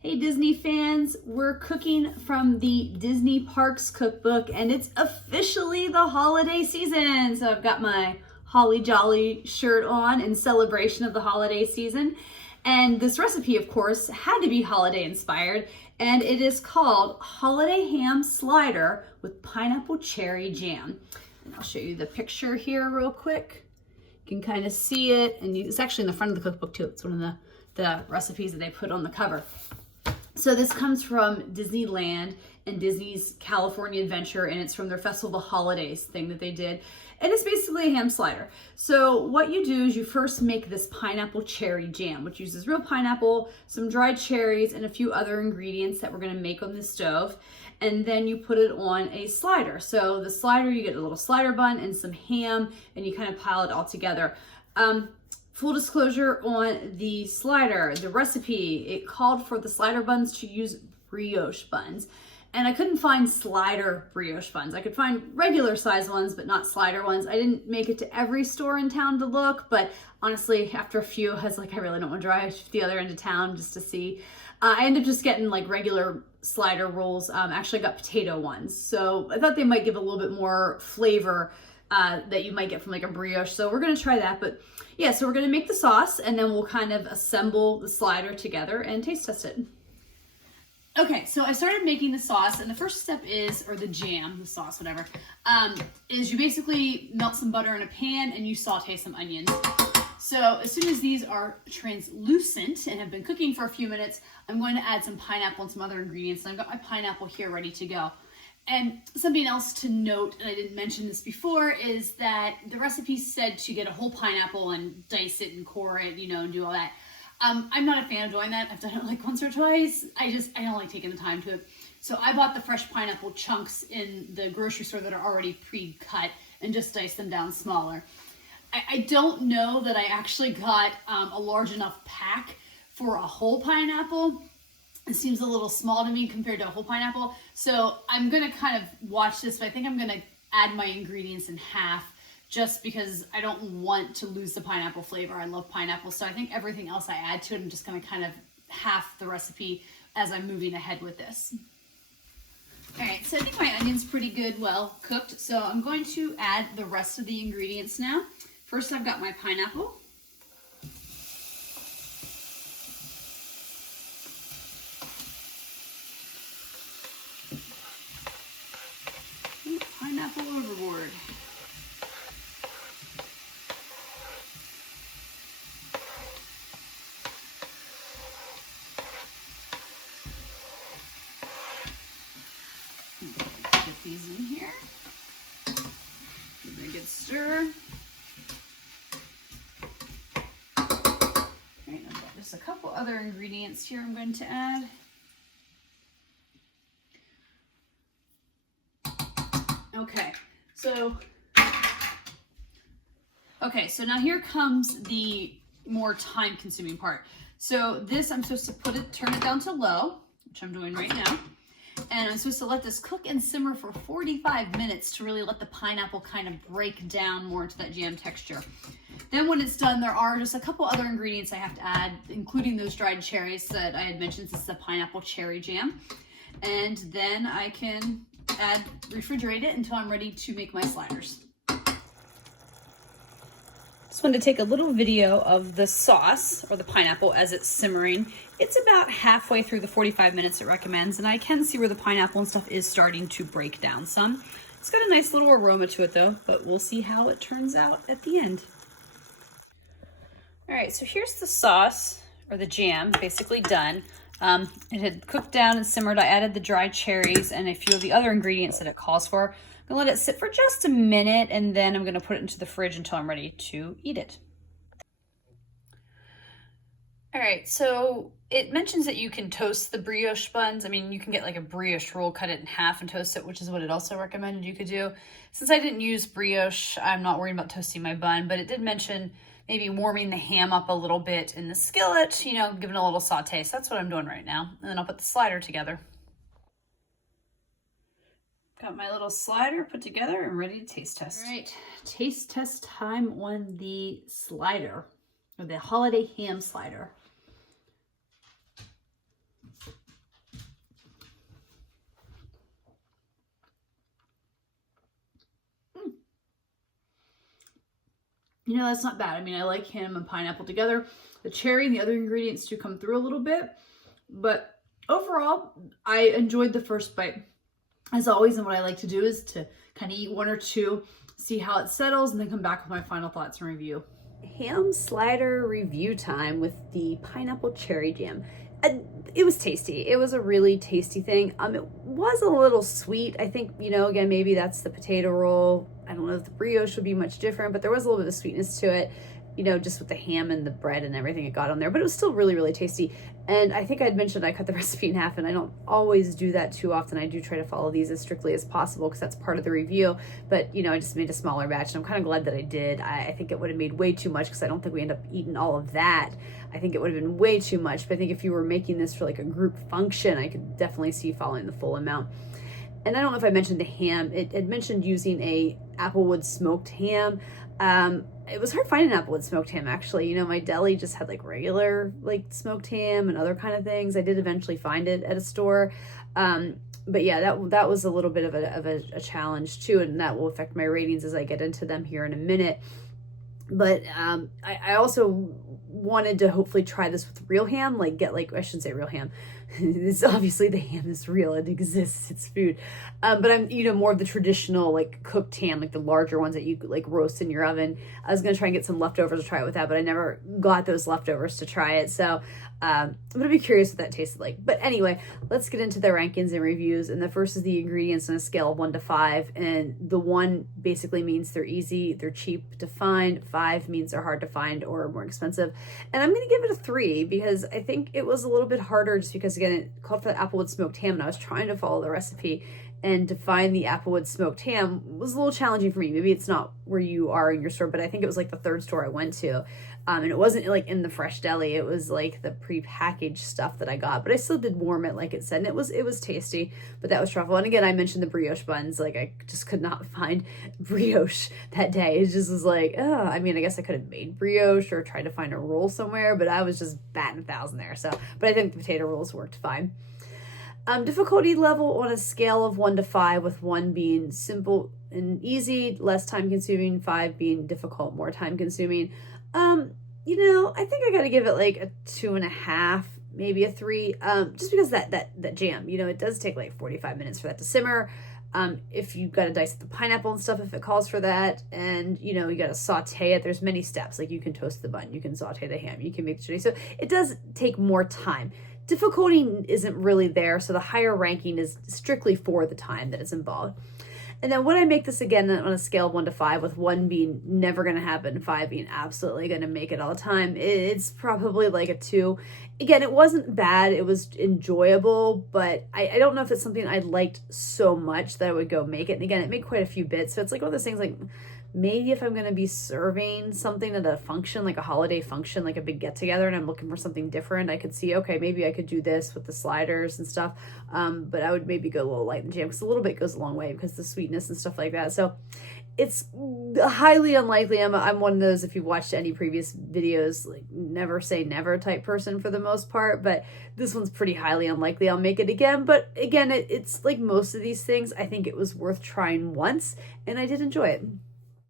Hey Disney fans, we're cooking from the Disney Parks Cookbook and it's officially the holiday season. So I've got my Holly Jolly shirt on in celebration of the holiday season. And this recipe, of course, had to be holiday inspired, and it is called Holiday Ham Slider with Pineapple Cherry Jam. And I'll show you the picture here real quick. You can kind of see it, and it's actually in the front of the cookbook too. It's one of the recipes that they put on the cover. So this comes from Disneyland and Disney's California Adventure, and it's from their Festival of the Holidays thing that they did. And it's basically a ham slider. So what you do is you first make this pineapple cherry jam, which uses real pineapple, some dried cherries, and a few other ingredients that we're gonna make on the stove. And then you put it on a slider. So the slider, you get a little slider bun and some ham, and you kind of pile it all together. Full disclosure on the slider, the recipe, it called for the slider buns to use brioche buns. And I couldn't find slider brioche buns. I could find regular size ones, but not slider ones. I didn't make it to every store in town to look, but honestly, after a few, I was like, I really don't want to drive to the other end of town just to see. I ended up just getting like regular slider rolls. Actually got potato ones. So I thought they might give a little bit more flavor that you might get from like a brioche. So we're gonna try that, but yeah, so we're gonna make the sauce and then we'll kind of assemble the slider together and taste test it. Okay, so I started making the sauce, and the first step is, or the jam, the sauce, whatever, is you basically melt some butter in a pan and you saute some onions. So as soon as these are translucent and have been cooking for a few minutes, I'm going to add some pineapple and some other ingredients. And I've got my pineapple here ready to go. And something else to note, and I didn't mention this before, is that the recipe said to get a whole pineapple and dice it and core it, you know, and do all that. I'm not a fan of doing that. I've done it like once or twice. I don't like taking the time to it. So I bought the fresh pineapple chunks in the grocery store that are already pre-cut and just diced them down smaller. I don't know that I actually got a large enough pack for a whole pineapple. It seems a little small to me compared to a whole pineapple. So I'm gonna kind of watch this, but I think I'm gonna add my ingredients in half just because I don't want to lose the pineapple flavor. I love pineapple, so I think everything else I add to it, I'm just gonna kind of half the recipe as I'm moving ahead with this. All right, so I think my onion's pretty good, well cooked. So I'm going to add the rest of the ingredients now. First, I've got my pineapple. Pineapple overboard. Get these in here. Give it a good stir. Alright, I've got just a couple other ingredients here I'm going to add. Okay, so now here comes the more time-consuming part. So this, I'm supposed to turn it down to low, which I'm doing right now. And I'm supposed to let this cook and simmer for 45 minutes to really let the pineapple kind of break down more into that jam texture. Then when it's done, there are just a couple other ingredients I have to add, including those dried cherries that I had mentioned. This is the pineapple cherry jam. And then I can refrigerate it until I'm ready to make my sliders. Just wanted to take a little video of the sauce, or the pineapple, as it's simmering. It's about halfway through the 45 minutes it recommends, and I can see where the pineapple and stuff is starting to break down some. It's got a nice little aroma to it though, but we'll see how it turns out at the end. All right, so here's the sauce, or the jam, basically done. It had cooked down and simmered. I added the dried cherries and a few of the other ingredients that it calls for. I'm gonna let it sit for just a minute, and then I'm gonna put it into the fridge until I'm ready to eat it. All right, so it mentions that you can toast the brioche buns. I mean, you can get like a brioche roll, cut it in half and toast it, which is what it also recommended you could do. Since I didn't use brioche, I'm not worried about toasting my bun, but it did mention maybe warming the ham up a little bit in the skillet, you know, giving it a little saute. So that's what I'm doing right now. And then I'll put the slider together. Got my little slider put together and ready to taste test. All right, taste test time on the slider, or the holiday ham slider. that's not bad. I mean, I like ham and pineapple together. The cherry and the other ingredients do come through a little bit, but overall, I enjoyed the first bite. As always, and what I like to do is to kind of eat one or two, see how it settles, and then come back with my final thoughts and review. Ham slider review time with the pineapple cherry jam. It was tasty. It was a really tasty thing. It was a little sweet. I think, again, maybe that's the potato roll. I don't know if the brioche would be much different, but there was a little bit of sweetness to it, just with the ham and the bread and everything it got on there. But it was still really, really tasty. And I think I'd mentioned I cut the recipe in half, and I don't always do that too often. I do try to follow these as strictly as possible because that's part of the review. But, I just made a smaller batch, and I'm kind of glad that I did. I think it would have made way too much because I don't think we end up eating all of that. I think it would have been way too much. But I think if you were making this for like a group function, I could definitely see following the full amount. And I don't know if I mentioned the ham. It mentioned using a applewood smoked ham. It was hard finding applewood smoked ham, actually. My deli just had like regular like smoked ham and other kind of things. I did eventually find it at a store. But yeah, that was a little bit of a challenge too, and that will affect my ratings as I get into them here in a minute. But I also wanted to hopefully try this with real ham, I shouldn't say real ham. It's obviously the ham is real, it exists, it's food. But I'm, more of the traditional like cooked ham, like the larger ones that you like roast in your oven. I was gonna try and get some leftovers to try it with that, but I never got those leftovers to try it. So I'm gonna be curious what that tasted like. But anyway, let's get into the rankings and reviews. And the first is the ingredients on a scale of 1 to 5. And the 1 basically means they're easy, they're cheap to find. 5 means they're hard to find or more expensive. And I'm gonna give it a 3 because I think it was a little bit harder just because, again, it called for the applewood smoked ham and I was trying to follow the recipe, and to find the applewood smoked ham was a little challenging for me. Maybe it's not where you are in your store, but I think it was like the third store I went to. And it wasn't like in the fresh deli, it was like the pre-packaged stuff that I got, but I still did warm it like it said, and it was tasty, but that was truffle. And again, I mentioned the brioche buns, like I just could not find brioche that day. It just was like, I mean, I guess I could have made brioche or tried to find a roll somewhere, but I was just batting 1,000 there. So, but I think the potato rolls worked fine. Difficulty level on a scale of 1 to 5, with 1 being simple and easy, less time consuming, 5 being difficult, more time consuming. I think I gotta give it like a 2.5, maybe a 3, just because that jam, it does take like 45 minutes for that to simmer. If you gotta dice the pineapple and stuff, if it calls for that, and you gotta saute it, there's many steps. Like you can toast the bun, you can saute the ham, you can make the chili, so it does take more time. Difficulty isn't really there, so the higher ranking is strictly for the time that is involved. And then when I make this again on a scale of 1 to 5, with 1 being never going to happen, 5 being absolutely going to make it all the time, it's probably like a 2. Again, it wasn't bad. It was enjoyable, but I don't know if it's something I liked so much that I would go make it. And again, it made quite a few bits. So it's like one of those things, like maybe if I'm going to be serving something at a function, like a holiday function, like a big get together, and I'm looking for something different, I could see, okay, maybe I could do this with the sliders and stuff. But I would maybe go a little light in jam because a little bit goes a long way because the sweetness and stuff like that. So it's highly unlikely. I'm one of those, if you've watched any previous videos, like never say never type person for the most part, but this one's pretty highly unlikely I'll make it again. But again, it's like most of these things, I think it was worth trying once and I did enjoy it.